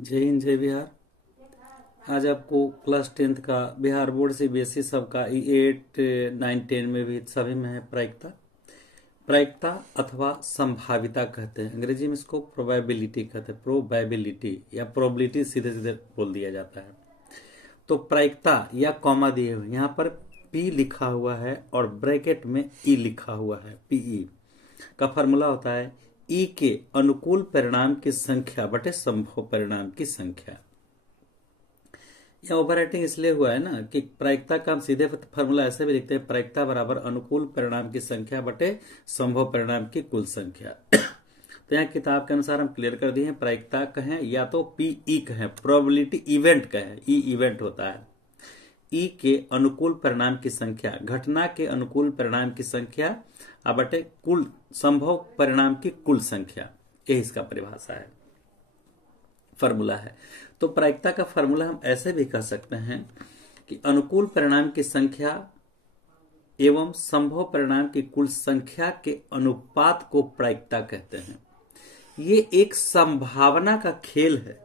जय हिंद जय बिहार। आज आपको क्लास 10th का बिहार बोर्ड सीबीएसई सबका 8, 9, 10 में भी सभी में है प्रायिकता अथवा संभाविता कहते हैं। अंग्रेजी में इसको प्रोबेबिलिटी कहते हैं, प्रोबेबिलिटी या प्रोबेबिलिटी सीधे सीधे बोल दिया जाता है। तो प्रायिकता या कॉमा दिए हुए यहाँ पर पी लिखा हुआ है और ब्रैकेट में ई लिखा हुआ है। पीई का फॉर्मूला होता है ई के अनुकूल परिणाम की संख्या बटे संभव परिणाम की संख्या। यह ओवरराइटिंग इसलिए हुआ है ना कि प्रायिकता का हम सीधे फॉर्मूला ऐसे भी लिखते हैं, प्रायिकता बराबर अनुकूल परिणाम की संख्या बटे संभव परिणाम की कुल संख्या। तो यहाँ किताब के अनुसार हम क्लियर कर दिए हैं, प्रायिकता कहें या तो पीई कहें, प्रोबेबिलिटी इवेंट कहें, ई इवेंट होता है। ई के अनुकूल परिणाम की संख्या, घटना के अनुकूल परिणाम की संख्या बटे कुल संभव परिणाम की कुल संख्या, यही इसका परिभाषा है, फॉर्मूला है। तो प्रायिकता का फॉर्मूला हम ऐसे भी कह सकते हैं कि अनुकूल परिणाम की संख्या एवं संभव परिणाम की कुल संख्या के अनुपात को प्रायिकता कहते हैं। ये एक संभावना का खेल है।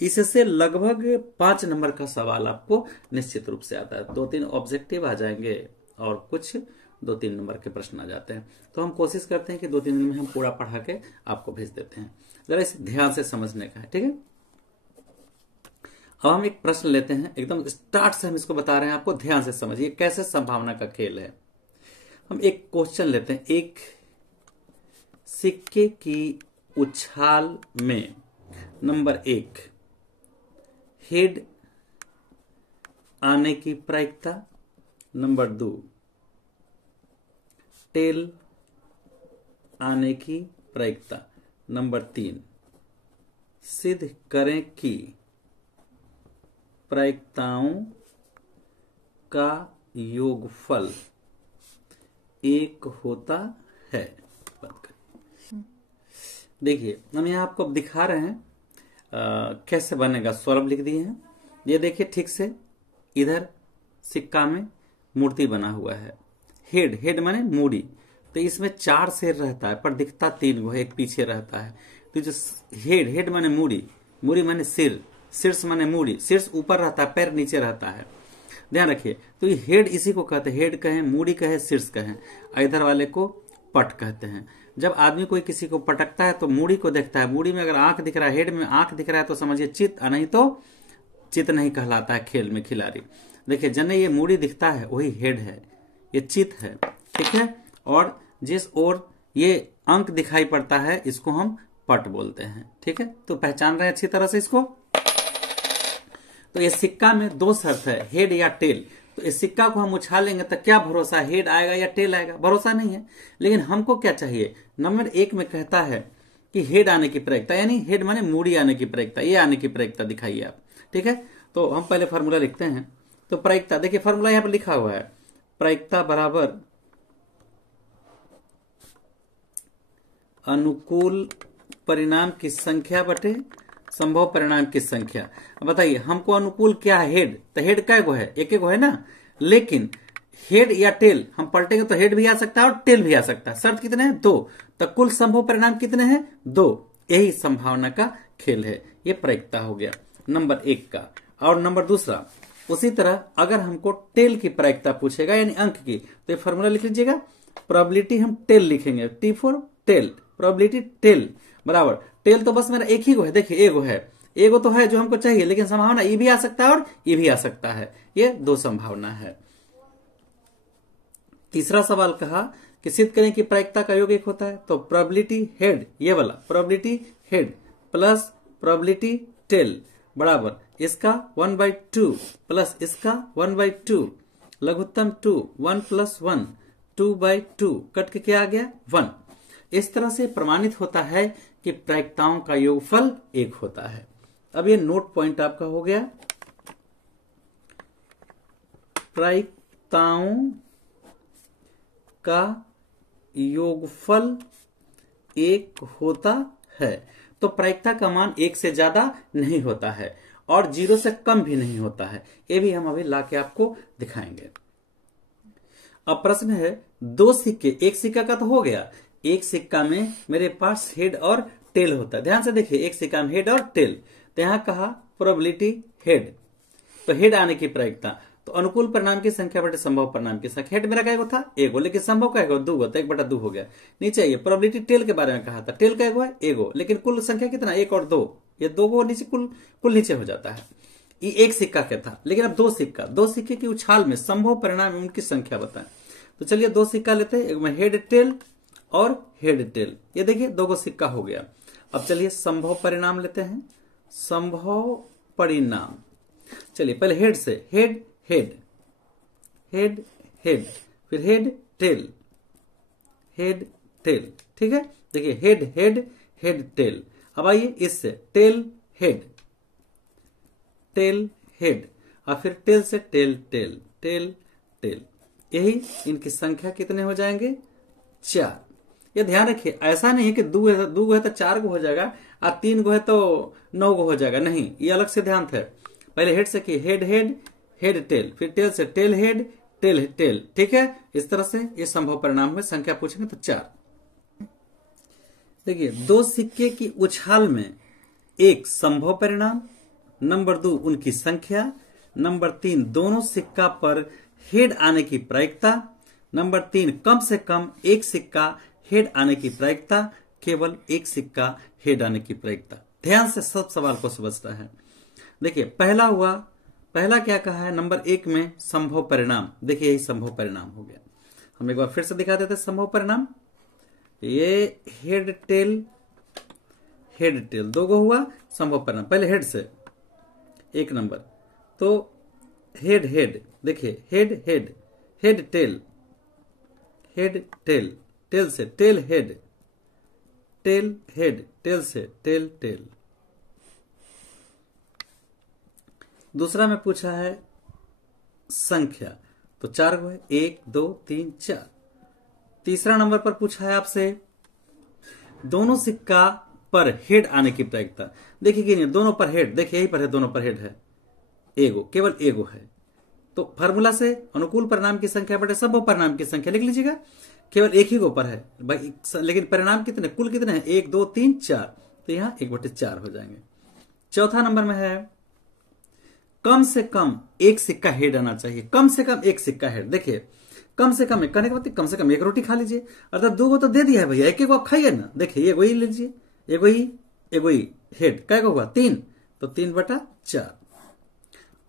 इससे लगभग 5 नंबर का सवाल आपको निश्चित रूप से आता है। 2-3 ऑब्जेक्टिव आ जाएंगे और कुछ 2-3 नंबर के प्रश्न आ जाते हैं। तो हम कोशिश करते हैं कि 2-3 दिन में हम पूरा पढ़ा के आपको भेज देते हैं। जरा इसे ध्यान से समझने का है, ठीक है। अब हम एक प्रश्न लेते हैं, एकदम स्टार्ट से हम इसको बता रहे हैं, आपको ध्यान से समझिए कैसे संभावना का खेल है। हम एक क्वेश्चन लेते हैं, एक सिक्के की उछाल में नंबर 1 हेड आने की प्रायिकता, नंबर 2 टेल आने की प्रायिकता, नंबर 3 सिद्ध करें कि प्रायिकताओं का योगफल 1 होता है। देखिए हम यहां आपको दिखा रहे हैं कैसे बनेगा। सॉल्व लिख दिए हैं, ये देखिए ठीक से। इधर सिक्का में मूर्ति बना हुआ है, हेड माने मूड़ी। तो इसमें 4 सिर रहता है पर दिखता 3 गो है, एक पीछे रहता है। तो जो हेड माने मूड़ी माने सिर, शीर्ष माने मूड़ी, शीर्ष ऊपर रहता है, पैर नीचे रहता है, ध्यान रखिए। तो ये हेड इसी को कहते हैं, हेड कहें, मूड़ी कहें, शीर्ष कहें, इधर वाले को पट कहते हैं। जब आदमी कोई किसी को पटकता है तो मूड़ी को देखता है, मूड़ी में अगर आंख दिख रहा है, हेड में आंख दिख रहा है तो समझिए चित, नहीं तो चित नहीं कहलाता है खेल में खिलाड़ी। देखिए जने ये मूड़ी दिखता है वही हेड है, ये चित है, ठीक है। और जिस ओर ये अंक दिखाई पड़ता है इसको हम पट बोलते हैं, ठीक है। तो पहचान रहे हैं अच्छी तरह से इसको। तो ये सिक्का में 2 शर्त है, हेड या टेल। तो इस सिक्का को हम उछालेंगे तो क्या भरोसा, हेड आएगा या टेल आएगा, भरोसा नहीं है। लेकिन हमको क्या चाहिए, नंबर 1 में कहता है कि हेड आने की प्रायिकता, यानी हेड माने मूड़ी आने की प्रायिकता, ये आने की प्रायिकता दिखाइए आप, ठीक है। तो हम पहले फॉर्मूला लिखते हैं। तो प्रायिकता देखिए, फॉर्मूला यहां पर लिखा हुआ है, प्रायिकता बराबर अनुकूल परिणाम की संख्या बटे संभव परिणाम की संख्या। बताइए हमको अनुकूल क्या है, हेड। तो हेड क्या गो है, एक गो है ना। लेकिन हेड या टेल हम पलटेंगे तो हेड भी आ सकता है और टेल भी आ सकता है। शर्त कितने हैं, 2। तो कुल संभव परिणाम कितने हैं, 2। यही संभावना का खेल है। ये प्रायिकता हो गया नंबर 1 का। और नंबर 2 उसी तरह अगर हमको टेल की प्रायिकता पूछेगा यानी अंक की, तो ये फॉर्मूला लिख लीजिएगा। प्रोबेबिलिटी हम टेल लिखेंगे, T for tail, probability tail बराबर टेल। तो बस मेरा एक ही गो है, देखिए एगो है, एगो तो है जो हमको चाहिए, लेकिन संभावना ये भी आ सकता है और ये भी आ सकता है। ये 2 संभावना है। तीसरा सवाल कहा कि सिद्ध करें कि प्रायिकता का योग 1 होता है। तो प्रोबेबिलिटी हेड, ये वाला probability head plus probability tail बराबर इसका 1/2 प्लस इसका 1/2, लघुत्तम 2, 1 + 1, 2/2 कट के क्या आ गया, 1। इस तरह से प्रमाणित होता है कि प्रायिकताओं का योगफल 1 होता है। अब ये नोट पॉइंट आपका हो गया, प्रायिकताओं का योगफल 1 होता है। तो प्रायिकता का मान 1 से ज्यादा नहीं होता है और 0 से कम भी नहीं होता है। ये भी हम अभी लाके आपको दिखाएंगे। अब प्रश्न है 2 सिक्के, एक सिक्का का तो हो गया, एक सिक्का में मेरे पास हेड और टेल होता है। ध्यान से देखिए, एक सिक्का में हेड और टेल, तो यहां कहा प्रोबेबिलिटी हेड, तो हेड आने की प्रायिकता, तो अनुकूल परिणाम की संख्या बटे संभव परिणाम की संख्या। हेड मेरा क्या था, एगो, लेकिन संभव का एगो, 2 तो 1/2 हो गया। नीचे ये प्रोबेबिलिटी टेल के बारे में कहा था, टेल का एगो है, एगो, लेकिन कुल संख्या कितना, 1 और 2, ये 2 को नीचे कुल नीचे हो जाता है। ये एक सिक्का क्या था, लेकिन अब 2 सिक्के की उछाल में संभव परिणाम उनकी संख्या बताएं। तो चलिए 2 सिक्का लेते हैं, एक में हेड टेल और हेड टेल, ये देखिए 2 सिक्का हो गया। अब चलिए संभव परिणाम लेते हैं, संभव परिणाम। चलिए पहले हेड से, हेड हेड हेड हेड, फिर हेड टेल, हेड टेल, ठीक है। देखिए हेड हेड हेड टेल। अब आइए इससे, टेल हेड, टेल हेड, और फिर टेल से टेल टेल टेल टेल, यही इनकी संख्या कितने हो जाएंगे, 4। ये ध्यान रखिए, ऐसा नहीं है कि 2 है तो 4 को हो जाएगा, और 3 गो है तो 9 को हो जाएगा, नहीं, ये अलग से ध्यान थे। पहले हेड से किए, हेड हेड हेड टेल, फिर टेल से टेल हेड टेल टेल, ठीक है। इस तरह से ये संभव परिणाम में संख्या पूछेंगे तो 4। देखिए 2 सिक्के की उछाल में, 1 संभव परिणाम, नंबर 2 उनकी संख्या, नंबर 3 दोनों सिक्का पर हेड आने की प्रायिकता, नंबर 3 कम से कम 1 सिक्का हेड आने की प्रायिकता, केवल 1 सिक्का हेड आने की प्रायिकता। ध्यान से सब सवाल को समझना है। देखिए पहला क्या कहा है, नंबर 1 में संभव परिणाम, देखिए यही संभव परिणाम हो गया। हम एक बार फिर से दिखा देते संभव परिणाम। ये हेड टेल 2 गो हुआ संभव परिणाम। पहले हेड से 1 नंबर, तो हेड हेड, देखिए head head head tail, head tail, tail से tail head, tail head, tail से टेल टेल। दूसरा में पूछा है संख्या, तो 4 गो है, 1 2 3 4। तीसरा नंबर पर पूछा है आपसे दोनों सिक्का पर हेड आने की प्रायिकता। देखिए कि नहीं, दोनों पर हेड, देखिए यही पर है, दोनों पर हेड है, एगो, केवल एगो है। तो फार्मूला से अनुकूल परिणाम की संख्या बटे संभव परिणाम की संख्या लिख लीजिएगा, केवल एक ही ऊपर है भाई, लेकिन परिणाम कितने, कुल कितने हैं, 1 2 3 4, तो यहां 1/4 हो जाएंगे। चौथा नंबर में है कम से कम 1 सिक्का हेड आना चाहिए, कम से कम 1 सिक्का हेड। देखिए कम से कम कहने का मतलब कम से कम 1 रोटी खा लीजिए, अर्थात 2 तो दे दिया है भैया, 1 आप खाइए ना। देखिए एगो ही लीजिए, एगो ही हेड, क्या हुआ 3, तो 3/4।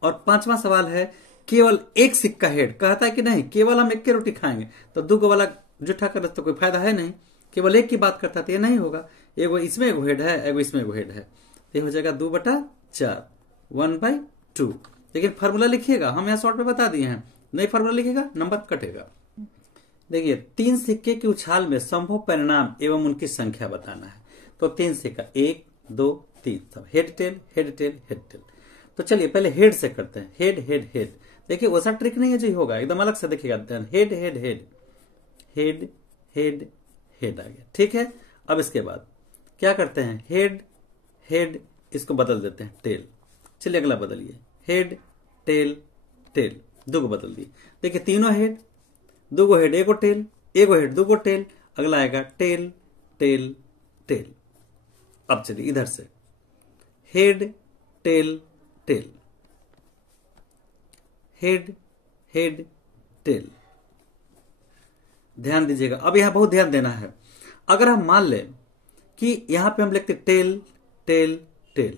और 5वां सवाल है केवल 1 सिक्का हेड, कहता है कि नहीं केवल हम 1 की रोटी खाएंगे, तो 2 वाला जुठा कर तो कोई फायदा है नहीं, केवल 1 की बात करता है तो ये नहीं होगा। एगो इसमें एगो हेड है, एगो इसमें एगो हेड है, तो ये हो जाएगा 2/4, 1/2। लेकिन फार्मूला लिखिएगा, हम यहाँ शॉर्ट में बता दिए हैं, नहीं फार्मूला लिखिएगा नंबर कटेगा। देखिए 3 सिक्के की उछाल में संभव परिणाम एवं उनकी संख्या बताना है। तो 3 सिक्का 1 2 3, सब head tail head tail head tell. तो चलिए पहले हेड से करते हैं, हेड हेड हेड। देखिए वैसा ट्रिक नहीं है जो होगा, एकदम अलग से देखिएगा, head head head head head head आ गया, ठीक है। अब इसके बाद क्या करते हैं, हेड हेड, इसको बदल देते हैं टेल। चलिए अगला बदलिए, हेड टेल टेल, 2 को बदल दिए। देखिए तीनों head, 2 go head, 1 go tail, 1 go head 2 go tail, अगला आएगा टेल टेल टेल। अब चलिए इधर से, head tail tail, head head tail. ध्यान दीजिएगा, अब यहां बहुत ध्यान देना है। अगर हम मान लें कि यहां पे हम लिखते टेल टेल टेल,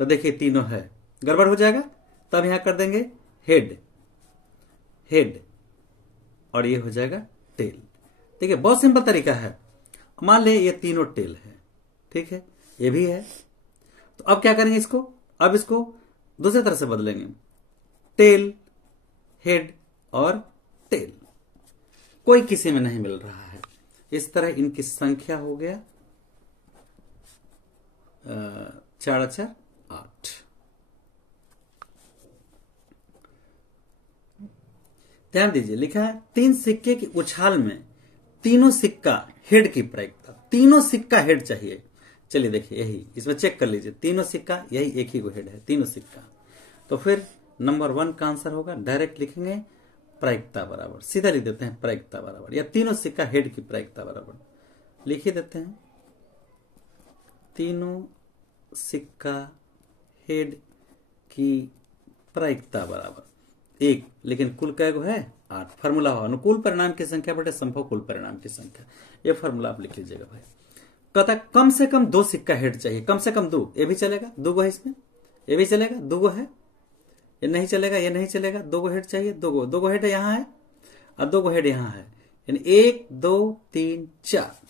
तो देखिए तीनों है, गड़बड़ हो जाएगा। तब यहां कर देंगे हेड हेड, और ये हो जाएगा टेल। देखिए बहुत सिंपल तरीका है। मान ले ये तीनों टेल है, ठीक है, ये भी है, तो अब क्या करेंगे इसको, अब इसको दूसरी तरह से बदलेंगे, टेल हेड और टेल, कोई किसी में नहीं मिल रहा है। इस तरह इनकी संख्या हो गया 4 4 8। ध्यान दीजिए, लिखा है 3 सिक्के की उछाल में तीनों सिक्का हेड की प्रायिकता, तीनों सिक्का हेड चाहिए। चलिए देखिए यही, इसमें चेक कर लीजिए, तीनों सिक्का यही एक ही को हेड है, तीनों सिक्का। तो फिर नंबर 1 का आंसर होगा, डायरेक्ट लिखेंगे प्रायिकता बराबर, सीधा लिख देते हैं प्रायिकता बराबर, या तीनों सिक्का हेड की प्रायिकता बराबर लिख ही देते हैं। तीनों सिक्का हेड की प्रायिकता बराबर 1, लेकिन कुल कै गो है 8। फार्मूला हो अनुकूल परिणाम की संख्या बटे संभव कुल परिणाम की संख्या। ये फार्मूला आप लिख लीजिएगा भाई। कहता है कम से कम 2 सिक्का हेड चाहिए, कम से कम 2। ये भी चलेगा, 2 गो है इसमें, ये भी चलेगा, 2 गो है। ये नहीं चलेगा, ये नहीं चलेगा, 2 गो हेड चाहिए, 2 गो हेड यहाँ है और 2 गो हेड यहाँ है, यानी 1 2 3 4।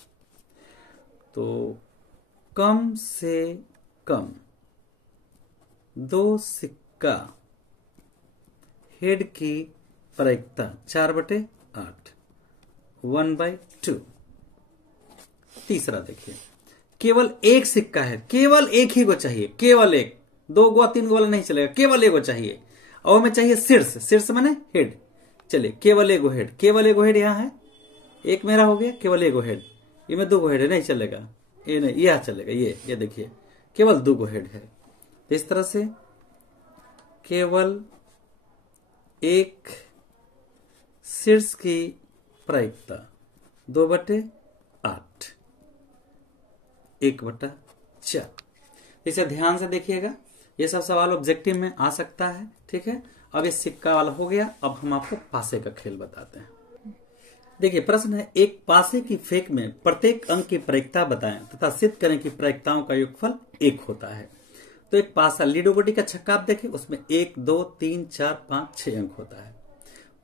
तो कम से कम 2 सिक्का हेड की प्रायिकता 4/8 1/2। तीसरा देखिए, केवल एक सिक्का है, केवल एक ही को चाहिए, केवल एक, 2 गो 3 गो वाला नहीं चलेगा, केवल एक को चाहिए और हमें चाहिए शीर्ष, शीर्ष माने हेड। चलिए केवल एगो हेड, केवल एगो हेड यहाँ है, एक मेरा हो गया, केवल एगो हेड। ये में 2 गो हेड है, नहीं चलेगा, ये नहीं, यह चलेगा, ये देखिए केवल 2 गो हेड है। इस तरह से केवल एक शीर्ष की प्रायिकता 2/8 1/4। इसे ध्यान से देखिएगा, ये सब सवाल ऑब्जेक्टिव में आ सकता है। ठीक है, अब ये सिक्का वाला हो गया। अब हम आपको पासे का खेल बताते हैं। देखिए प्रश्न है, एक पासे की फेंक में प्रत्येक अंक की प्रायिकता बताएं तथा सिद्ध करें कि प्रायिकताओं का योगफल 1 होता है। तो एक पासा लीडो गोटी का छक्का आप देखें, उसमें 1 2 3 4 5 6 अंक होता है।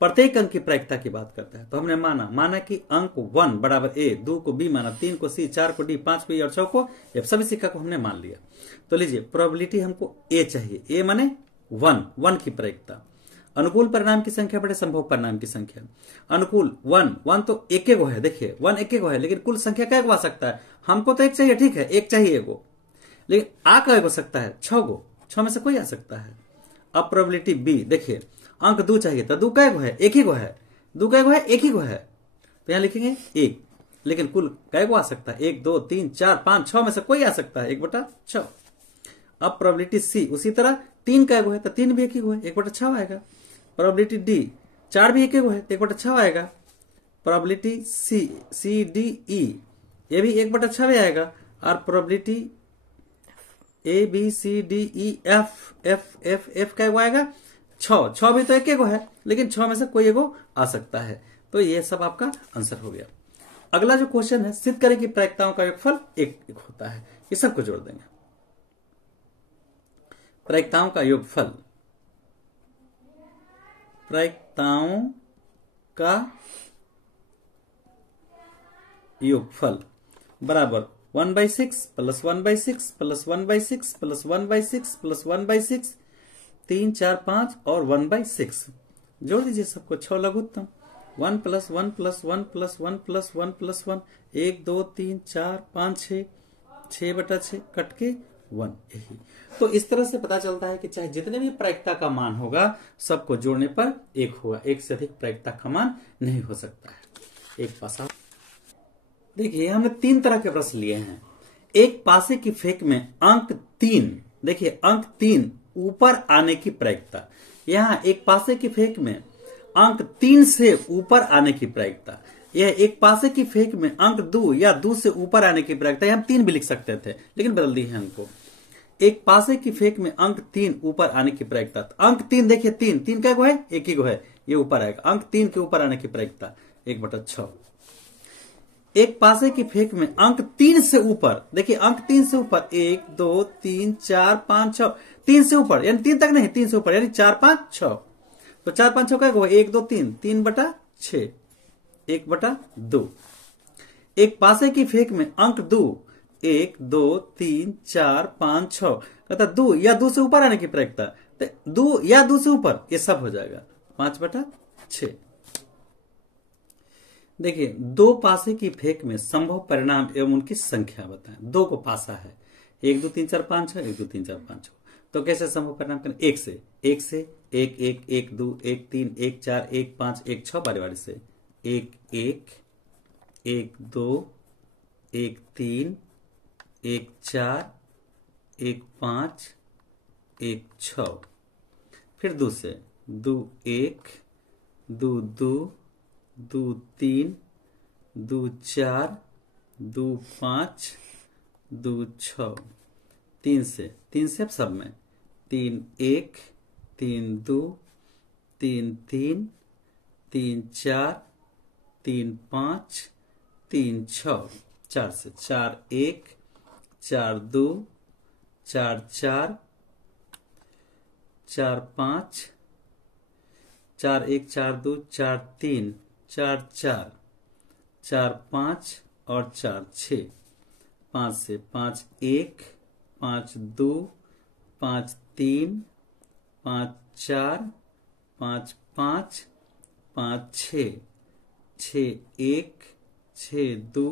प्रत्येक अंक की प्रायिकता की बात करता है। तो हमने माना कि अंक 1 बराबर ए, 2 को बी माना, 3 को सी, 4 को डी, 5 को ई और 6 को एफ, सभी सिक्का को हमने मान लिया। तो लीजिए प्रोबेबिलिटी हमको ए चाहिए, ए माने 1 की प्रायिकता। अनुकूल परिणाम की संख्या बटे संभव परिणाम की संख्या। अनुकूल 1 तो एक गो है, देखिए 1 एक गो है, लेकिन कुल संख्या क्या गो आ सकता है, हमको तो 1 चाहिए, ठीक है 1 चाहिए एगो, लेकिन आ क्या हो सकता है 6 गो, 6 में से कोई आ सकता है। अब प्रोबेबिलिटी बी, देखिए अंक 2 चाहिए था, 2 कै गो है, एक ही गो है, 2 कै गो है, एक ही गो है, तो यहां लिखेंगे 1, लेकिन कुल कै गो आ सकता है 1 2 3 4 5 6 में से कोई आ सकता है 1/6। अब प्रोबेबिलिटी सी उसी तरह 3 कै गो है तो 3 भी एक ही गो है, 1/6 आएगा। प्रोबेबिलिटी डी 4 भी एक ही गो है तो 1/6 आएगा। प्रोबेबिलिटी सी डी ई ये भी 1/6 भी आएगा। और probability A B C D E F F F F क्या आएगा 6 भी तो एक गो है, लेकिन 6 में से कोई एगो आ सकता है। तो ये सब आपका आंसर हो गया। अगला जो क्वेश्चन है, सिद्ध करें कि प्रायिकताओं का योगफल 1 होता है। ये सबको जोड़ देंगे। प्रायिकताओं का योगफल, प्रायिकताओं का योगफल बराबर 1/6 + 1/6 + 1/6 + 1/6 + 1/6 3 4 5 और 1/6 जोड़ दीजिए सबको, 6 लघुत्तम 1 + 1 + 1 + 1 + 1 + 1 1 2 3 4 5 6 6/6 कट के 1 यही। तो इस तरह से पता चलता है कि चाहे जितने भी प्रायिकता का मान होगा सबको जोड़ने पर 1 होगा, 1 से अधिक प्रायिकता का मान नहीं हो सकता है। एक पासा देखिए, हमने 3 तरह के प्रश्न लिए हैं। एक पासे की फेंक में अंक 3, देखिए अंक 3 ऊपर आने की प्रायिकता। यहां एक पासे की फेंक में अंक 3 से ऊपर आने की प्रायिकता। यह एक पासे की फेंक में अंक 2 या 2 से ऊपर आने की प्रायिकता। हम 3 भी लिख सकते थे लेकिन बदल दी है हमको। एक पासे की फेंक में अंक 3 ऊपर आने की प्रायिकता। अंक 3 देखिए 3 क्या गो है, एक ही गो है, ये ऊपर आएगा। अंक 3 के ऊपर आने की प्रायिकता 1/6। एक पासे की फेंक में अंक 3 से ऊपर, देखिए अंक 3 से ऊपर 1 2 3 4 5 6, 3 से ऊपर यानी 3 तक नहीं, 3 से ऊपर यानी 4 5 6। तो 4 5 6 क्या गो, 1 2 3 3/6 1/2। एक पासे की फेंक में अंक 2 1 2 3 4 5 6, कहता 2 या 2 से ऊपर आने की प्रायिकता, 2 या 2 से ऊपर ये सब हो जाएगा 5/6। देखिए 2 पासे की फेंक में संभव परिणाम एवं उनकी संख्या बताएं। 2 को पासा है, 1 2 3 4 5 6, 1 2 3 4 5 6। तो कैसे संभव परिणाम करें, 1 से 1 1 1 2 1 3 1 4 1 5 1 6 बारी से 1 1 1 2 1 3 1 4 1 5 1 6। फिर 2 से 2 1 2 2 2 3 2 4 2 5 2 6, 3 से अब सब में 3 1, 3 2, 3 3, 3 4, 3 5, 3 6, 4 से 4 1, 4 2, 4 4, 4 5, 4 1, 4 2, 4 3, 4 4, 4 5 और 4 6, 5 से 5 1, 5 2, 5 3, 5 4, 5 5, 5 6, 6 1, 6 2,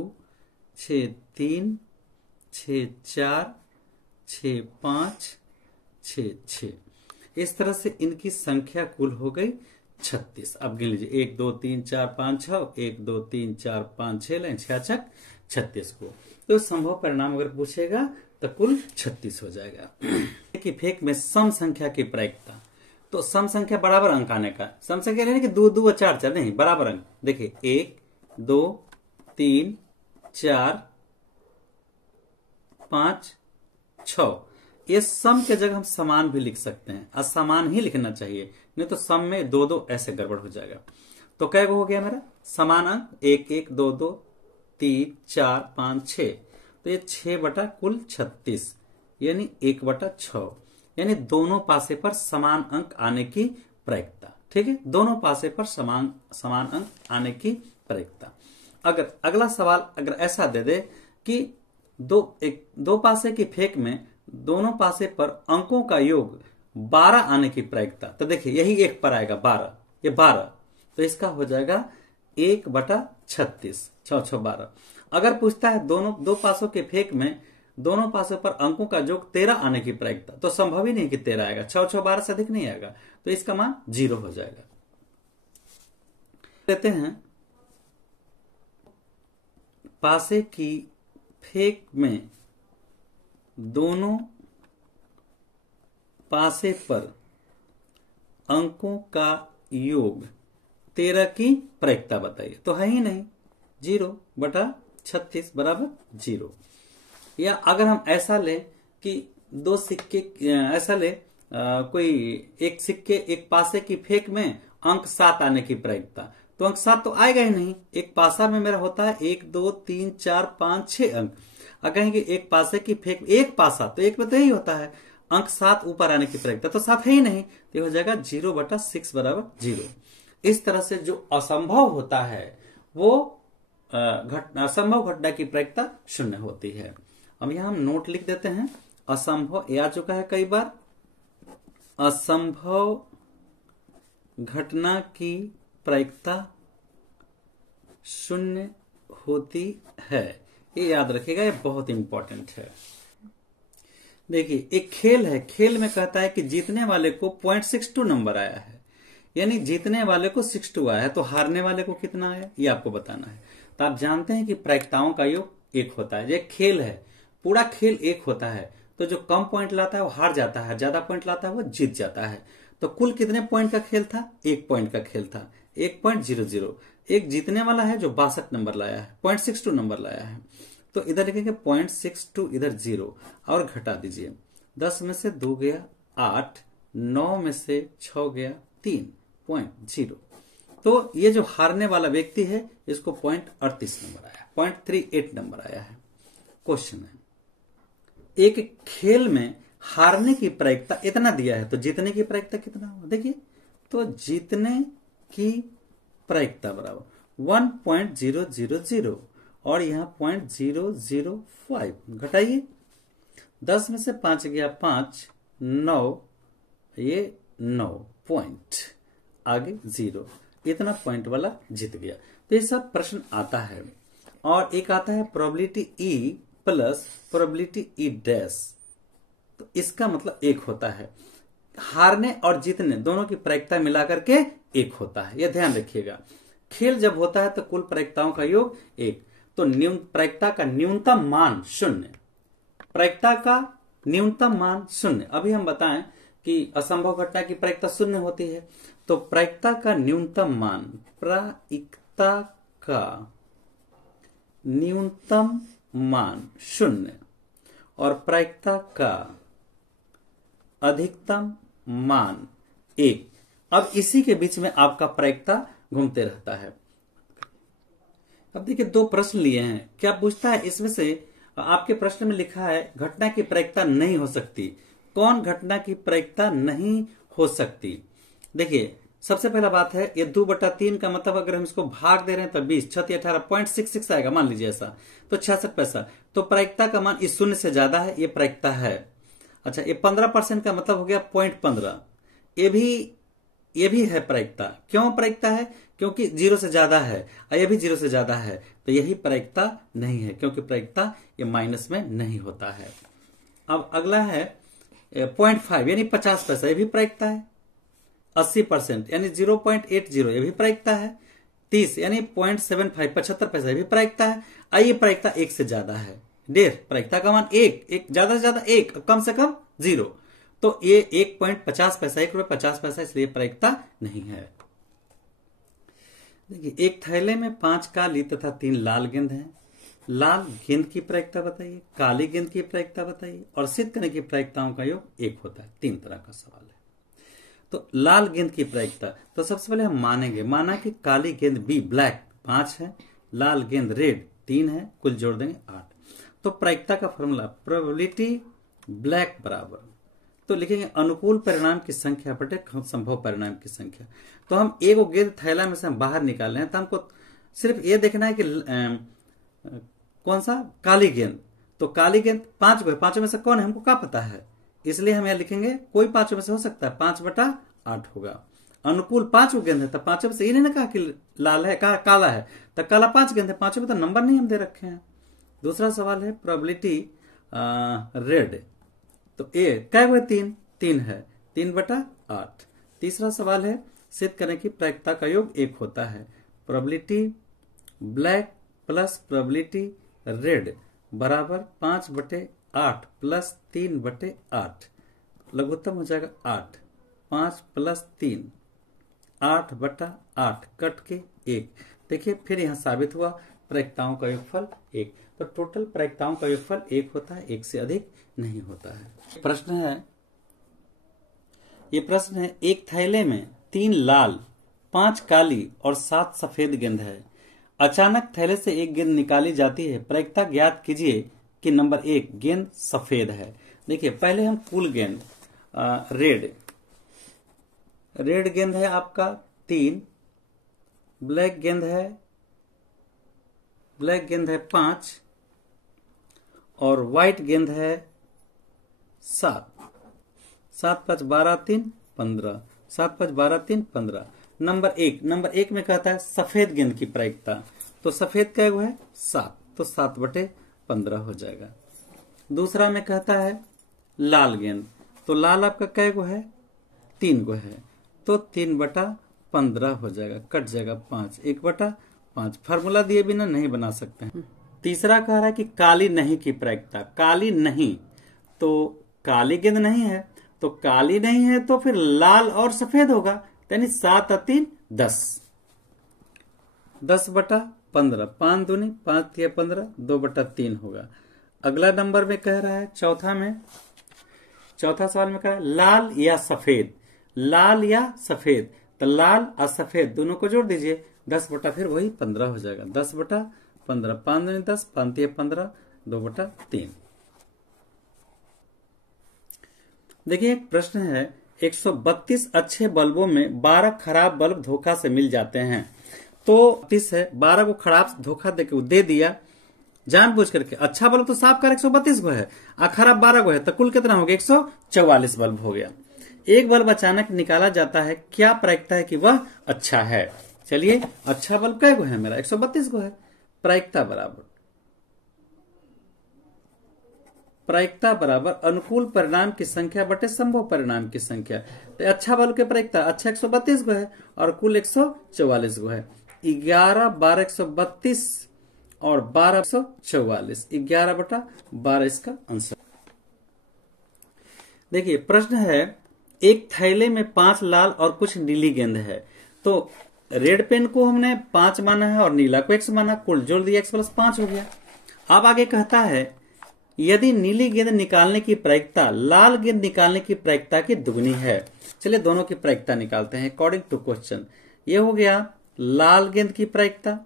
6 3, 6 4, 6 5, 6 6। इस तरह से इनकी संख्या कुल हो गई 36। अब गिन लीजिए 1 2 3 4 5 6, 1 2 3 4 5 6 लाइन 6 36 को। तो संभव परिणाम अगर पूछेगा तो कुल 36 हो जाएगा। कि फेक में सम संख्या की प्रायिकता, तो सम संख्या बराबर अंक आने का, सम संख्या नहीं कि 2 2 और 4 4 नहीं, बराबर अंक। देखिए 1 2 3 4 5 6, ये सम के जगह हम समान भी लिख सकते हैं, असमान ही लिखना चाहिए, नहीं तो सम में 2 2 ऐसे गड़बड़ हो जाएगा। तो कै हो गया मेरा समान अंक 1 1 2 2 3 4 5 6, तो ये 6 बटा कुल 36 यानी 1 बटा 6, यानी दोनों पासे पर समान अंक आने की प्रायिकता। ठीक है, दोनों पासे पर समान अंक आने की प्रायिकता। अगर अगला सवाल अगर ऐसा दे दे कि दो पासे की फेक में दोनों पासे पर अंकों का योग 12 आने की प्रायिकता, तो देखिए यही एक पर आएगा 12, ये 12, तो इसका हो जाएगा 1 बटा 36, 6 6 12। अगर पूछता है दो पासों के फेक में दोनों पासों पर अंकों का योग 13 आने की प्रायिकता, तो संभव ही नहीं कि 13 आएगा, 6 6 12 से अधिक नहीं आएगा, तो इसका मान 0 हो जाएगा। कहते हैं पासे की फेक में दोनों पासे पर अंकों का योग 13 की प्रायिकता बताइए, तो है ही नहीं, 0 बटा 36 बराबर 0। या अगर हम ऐसा ले कि दो सिक्के ऐसा ले कोई एक सिक्के एक पासे की फेक में अंक 7 आने की प्रायिकता, तो अंक 7 तो आएगा ही नहीं। एक पासा में मेरा होता है 1 2 3 4 5 6 अंक, अगर कहेंगे एक पासे की फेक एक पासा, तो एक में तो यही होता है, अंक 7 ऊपर आने की प्रायिकता, तो 7 है ही नहीं, तो हो जाएगा 0 बटा 6 बराबर 0। इस तरह से जो असंभव होता है वो असंभव घटना की प्रायिकता 0 होती है। अब यहां हम नोट लिख देते हैं, असंभव ये आ चुका है कई बार, असंभव घटना की प्रायिकता 0 होती है, ये याद रखिएगा, ये बहुत इंपॉर्टेंट है। देखिए एक खेल है, खेल में कहता है कि जीतने वाले को 0.62 नंबर आया है, यानी जीतने वाले को 62 आया है, तो हारने वाले को कितना आया ये आपको बताना है। तो आप जानते हैं कि प्रायिकताओं का योग 1 होता है, ये खेल है, पूरा खेल 1 होता है, तो जो कम पॉइंट लाता है वो हार जाता है, ज्यादा पॉइंट लाता है वो जीत जाता है। तो कुल कितने पॉइंट का खेल था, 1 पॉइंट का खेल था, 1.00। एक जीतने वाला है जो 62 नंबर लाया है, 0.62 नंबर लाया है, तो इधर लिखेंगे 0.62, इधर 0 और घटा दीजिए, 10 में से 2 गया 8, 9 में से 6 गया 3.0। तो ये जो हारने वाला व्यक्ति है इसको 0.38 नंबर आया, 0.38 नंबर आया है। क्वेश्चन है एक खेल में हारने की प्रायिकता इतना दिया है, तो जीतने की प्रायिकता कितना होगा, देखिए तो जीतने की प्रायिकता बराबर 1.000 और यहां 0.005 घटाइए, 10 में से 5 गया 5, 9, ये 9 पॉइंट, आगे 0, इतना पॉइंट वाला जीत गया। तो ये सब प्रश्न आता है। और एक आता है probability E plus probability E dash, तो इसका मतलब 1 होता है, हारने और जीतने दोनों की प्रायिकता मिलाकर के 1 होता है, यह ध्यान रखिएगा। खेल जब होता है तो कुल प्रायिकताओं का योग 1, तो प्रायिकता का न्यूनतम मान 0, प्रायिकता का न्यूनतम मान 0। अभी हम बताएं कि असंभव घटना की प्रायिकता 0 होती है, तो प्रायिकता का न्यूनतम मान, प्रायिकता का न्यूनतम मान 0, और प्रायिकता का अधिकतम मान 1। अब इसी के बीच में आपका प्रायिकता घूमते रहता है। अब देखिए 2 प्रश्न लिए हैं, क्या पूछता है इसमें से? आपके प्रश्न में लिखा है घटना की प्रायिकता नहीं हो सकती। कौन घटना की प्रायिकता नहीं हो सकती? देखिए सबसे पहला बात है, ये 2/3 का मतलब अगर हम इसको भाग दे रहे हैं तो 20, 6 18 0.66 आएगा, मान लीजिए ऐसा, तो 66 पैसा। तो प्रायिकता का मान इस 0 से ज्यादा है, ये प्रायिकता है। अच्छा, ये 15% का मतलब हो गया 0.15, ये भी है प्रायिकता। क्यों प्रायिकता है? क्योंकि 0 से ज्यादा है, और ये भी 0 से ज्यादा है, तो यही प्रायिकता नहीं है, क्योंकि प्रायिकता ये माइनस में नहीं होता है। अब अगला है 0.5 यानी 50 पैसा, ये भी प्रायिकता है। 80% यानी 0.80, ये भी प्रायिकता है। 30 यानी 0.75 75 पैसा, ये भी प्रायिकता है। आइए प्रायिकता 1 से ज्यादा है, 1.5, प्रायिकता का मान 1, ज्यादा से ज्यादा 1, कम से कम 0, तो ये 1.50 पैसा, 1 रुपये 50 पैसा, इसलिए प्रायिकता नहीं है। देखिए एक थैले में 5 काली तथा 3 लाल गेंद हैं। लाल गेंद की प्रायिकता बताइए, काली गेंद की प्रायिकता बताइए, और सिद्ध करने की प्रायिकताओं का योग 1 होता है। 3 तरह का सवाल है। तो लाल गेंद की प्रायिकता, तो सबसे पहले हम माना कि काली गेंद बी ब्लैक 5 है, लाल गेंद रेड 3 है, कुल जोड़ देंगे 8। तो प्रायिकता का फॉर्मूला प्रोबेबिलिटी ब्लैक बराबर, तो लिखेंगे अनुकूल परिणाम की संख्या बटे संभव परिणाम की संख्या। तो हम एक गेंद थैला में से हम बाहर निकाल रहे हैं, तो हमको सिर्फ ये देखना है कि कौन सा काली गेंद। तो काली गेंद 5 को है, 5 में से कौन है हमको क्या पता है, इसलिए हम यहां लिखेंगे कोई 5 में से हो सकता है, 5/8 होगा। अनुकूल 5 गेंद है, तो 5 में से ये नहीं कहा कि लाल है, कहा काला है, तो काला 5 गेंद है, 5 में तो नंबर नहीं हम दे रखे हैं। दूसरा सवाल है प्रोबेबिलिटी रेड, तो ए क्या हुए 3 है, 3/8। तीसरा सवाल है सिद्ध करने की प्रायिकता का योग 1 होता है। Probability black plus probability red बराबर 5/8 प्लस 3/8, लघुत्तम हो जाएगा 8। 5 प्लस 3 8/8 कट के 1। देखिए फिर यहां साबित हुआ प्रायिकताओं का योगफल 1। तो टोटल प्रायिकताओं का योगफल 1 होता है, 1 से अधिक नहीं होता है। प्रश्न है, ये प्रश्न है, एक थैले में 3 लाल 5 काली और 7 सफेद गेंद है। अचानक थैले से एक गेंद निकाली जाती है, प्रायिकता ज्ञात कीजिए कि नंबर 1 गेंद सफेद है। देखिए पहले हम कुल गेंद रेड गेंद है आपका 3, ब्लैक गेंद है 5 और व्हाइट गेंद है 7। 7 5 12 3 15, 7 5 12 3 15। नंबर 1 में कहता है सफेद गेंद की प्रायिकता, तो सफेद का है 7, तो 7/15 हो जाएगा। दूसरा में कहता है लाल गेंद, तो लाल आपका कै गो है, 3 गो है, तो 3/15 हो जाएगा, कट जाएगा 5, 1/5। फार्मूला दिए बिना नहीं बना सकते हैं। तीसरा कह रहा है कि काली नहीं की प्रायिकता, काली नहीं, तो काली गेंद नहीं है, तो काली नहीं है तो फिर लाल और सफेद होगा, यानी 7 और 3 10, 10/15, 5 दूनी 5 3 15, 2/3 होगा। अगला नंबर में कह रहा है चौथा सवाल में कह रहा है लाल या सफेद, तो लाल और सफेद दोनों को जोड़ दीजिए, 10 फिर वही 15 हो जाएगा, 10/15, 5 दूनी 10, 5 3 15, 2/3। देखिए एक प्रश्न है, 132 अच्छे बल्बों में 12 खराब बल्ब धोखा से मिल जाते हैं। तो 30 है, 12 को खराब धोखा देके दे दिया जानबूझ करके। अच्छा बल्ब तो साफ कर 132 को है, और खराब 12 को है, तो कुल कितना हो गया 144 बल्ब हो गया। एक बल्ब अचानक निकाला जाता है, क्या प्रायिकता है कि वह अच्छा है? चलिए अच्छा बल्ब कै गो है मेरा, 132 को है। प्रायिकता बराबर अनुकूल परिणाम की संख्या बटे संभव परिणाम की संख्या। तो अच्छा बल्ब के प्रायिकता, अच्छा 132 को है और कुल 144 को है। 11 12 132 और 12 144, 11/12 इसका आंसर। देखिए प्रश्न है, एक थैले में 5 लाल और कुछ नीली गेंद है। तो रेड पेन को हमने 5 माना है और नीला को 1 माना, कुल जोड़ दिया 1 + 5 हो गया। अब आगे कहता है यदि नीली गेंद निकालने की प्रायिकता लाल गेंद निकालने की प्रायिकता की दुगनी है। चलिए दोनों की प्रायिकता निकालते हैं अकॉर्डिंग टू क्वेश्चन। ये हो गया लाल गेंद की प्रायिकता,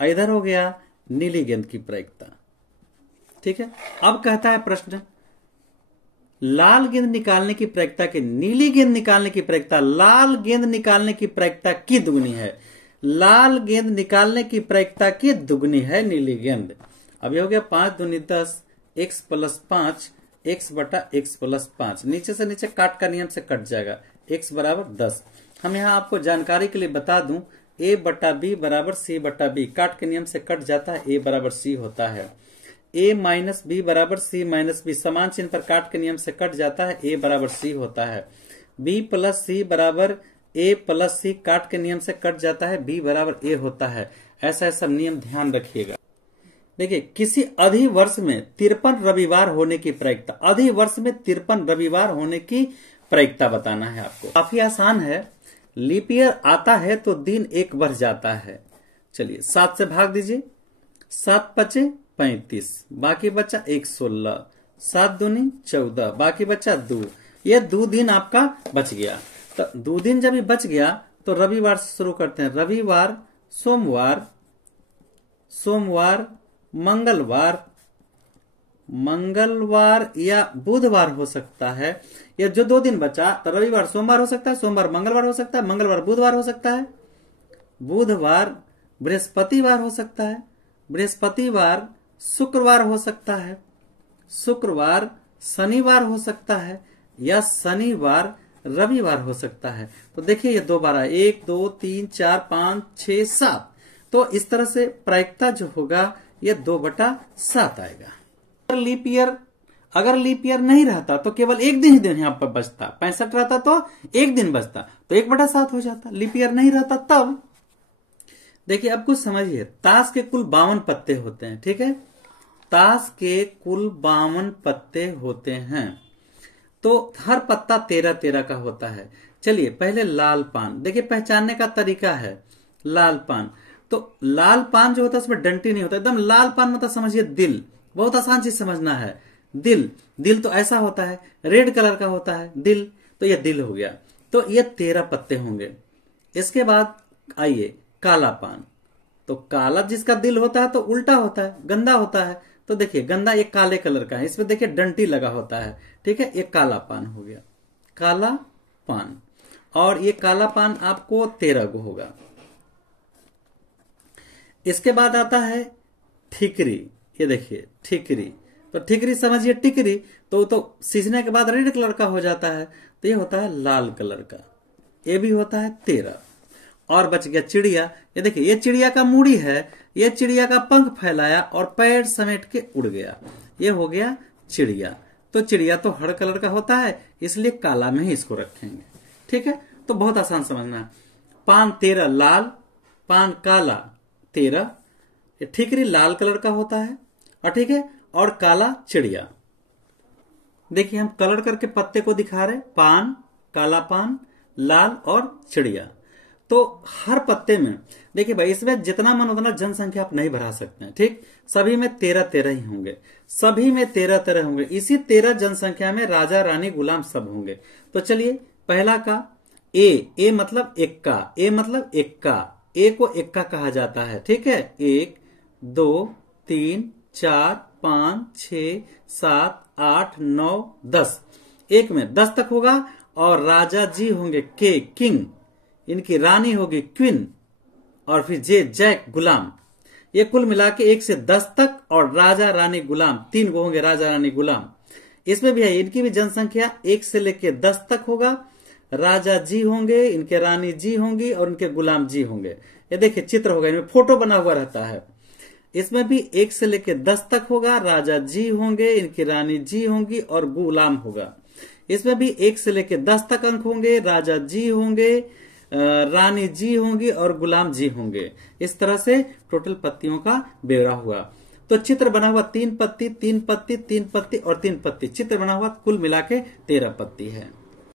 इधर हो गया नीली गेंद की प्रायिकता। ठीक है, अब कहता है प्रश्न, लाल गेंद निकालने की प्रायिकता के नीली गेंद निकालने की प्रायिकता लाल गेंद निकालने की प्रायिकता की दुगनी है। लाल गेंद निकालने की प्रायिकता की दुगनी है नीली गेंद। अब ये हो गया 5 दूनी 10, x प्लस 5 x बटा x प्लस 5, नीचे से नीचे काट का नियम से कट जाएगा, x बराबर 10। हम यहाँ आपको जानकारी के लिए बता दूं, a बटा b बराबर c बटा b, काट के नियम से कट जाता है, a बराबर c होता है। a माइनस बी बराबर c माइनस बी, समान चिन्ह पर काट के नियम से कट जाता है, a बराबर c होता है। b प्लस c बराबर a प्लस c, काट के नियम से कट जाता है, b बराबर a होता है। ऐसा सब नियम ध्यान रखिएगा। देखिए, किसी अधि वर्ष में 53 रविवार होने की प्रायिकता, अधि वर्ष में 53 रविवार होने की प्रायिकता बताना है आपको। काफी आसान है। लीप ईयर आता है तो दिन एक बढ़ जाता है। चलिए 7 से भाग दीजिए, 7 पचे 35, बाकी बचा 1 16, 7 दूनी 14, बाकी बचा 2। ये 2 दिन आपका बच गया। तो 2 दिन जब ये बच गया तो रविवार से शुरू करते हैं। रविवार, सोमवार, सोमवार, मंगलवार या बुधवार हो सकता है। या जो 2 दिन बचा तो रविवार सोमवार हो सकता है, सोमवार मंगलवार हो सकता है, मंगलवार बुधवार हो सकता है, बुधवार बृहस्पतिवार हो सकता है, बृहस्पतिवार शुक्रवार हो सकता है, शुक्रवार शनिवार हो सकता है, या शनिवार रविवार हो सकता है। तो देखिए ये 2 बार है, 1 2 3 4 5 6 7। तो इस तरह से प्रायिकता जो होगा ये 2/7 आएगा। अगर लीप ईयर नहीं रहता तो केवल 1 दिन ही यहाँ पर बचता। 65 रहता तो 1 दिन बचता, तो 1/7 हो जाता। लीप ईयर नहीं रहता तब। देखिए अब कुछ समझिए, ताश के कुल 52 पत्ते होते हैं। ठीक है, ताश के कुल 52 पत्ते होते हैं, तो हर पत्ता 13-13 का होता है। चलिए पहले लाल पान, देखिए पहचानने का तरीका है। लाल पान, तो लाल पान जो होता है उसमें डंटी नहीं होता, एकदम लाल पान मतलब समझिए दिल। बहुत आसान चीज समझना है। दिल, दिल तो ऐसा होता है, रेड कलर का होता है दिल, तो ये दिल हो गया। तो ये 13 पत्ते होंगे। इसके बाद आइए काला पान, तो काला जिसका दिल होता है तो उल्टा होता है, गंदा होता है। तो देखिए गंदा एक काले कलर का है, इसमें देखिए डंटी लगा होता है। ठीक है, ये काला पान हो गया, काला पान। और ये काला पान आपको 13 गो होगा। इसके बाद आता है ठिकरी। ये देखिए ठिकरी, तो ठिकरी समझिए टिकरी, तो सींचने के बाद रेड कलर का हो जाता है, तो ये होता है लाल कलर का। ये भी होता है 13। और बच गया चिड़िया। ये देखिए ये चिड़िया का मूड़ी है, ये चिड़िया का पंख फैलाया और पैर समेट के उड़ गया, ये हो गया चिड़िया। तो चिड़िया तो हर कलर का होता है, इसलिए काला में ही इसको रखेंगे। ठीक है, तो बहुत आसान समझना है। पान 13 लाल, पान काला 13, ठिकरी लाल कलर का होता है, और ठीक है, और काला चिड़िया। देखिए हम कलर करके पत्ते को दिखा रहे, पान, काला पान, लाल और चिड़िया। तो हर पत्ते में देखिए भाई, इसमें जितना मन उतना जनसंख्या आप नहीं बढ़ा सकते हैं। ठीक, सभी में 13-13 ही होंगे, सभी में 13-13 होंगे। इसी 13 जनसंख्या में राजा रानी गुलाम सब होंगे। तो चलिए पहला का ए मतलब एक्का, ए मतलब एक्का, ए को एक्का कहा जाता है। ठीक है, 1 2 3 4 5 6 7 8 9 10, एक में 10 तक होगा। और राजा जी होंगे के किंग, इनकी रानी होगी क्वीन, और फिर जे जैक गुलाम। ये कुल मिला के 1 से 10 तक, और राजा रानी गुलाम 3 गो होंगे, राजा रानी गुलाम। इसमें भी है, इनकी भी जनसंख्या 1 से लेके 10 तक होगा। राजा जी होंगे, इनके रानी जी होंगी, और इनके गुलाम जी होंगे। ये देखिए चित्र होगा, इनमें फोटो बना हुआ रहता है। इसमें भी 1 से लेके 10 तक होगा, राजा जी होंगे, इनकी रानी जी होंगी, और गुलाम होगा। इसमें भी 1 से लेके 10 तक अंक होंगे, राजा जी होंगे, रानी जी होंगी, और गुलाम जी होंगे। इस तरह से टोटल पत्तियों का ब्यौरा हुआ। तो चित्र बना हुआ 3 पत्ती 3 पत्ती 3 पत्ती और 3 पत्ती, चित्र बना हुआ कुल मिला के 13 पत्ती है।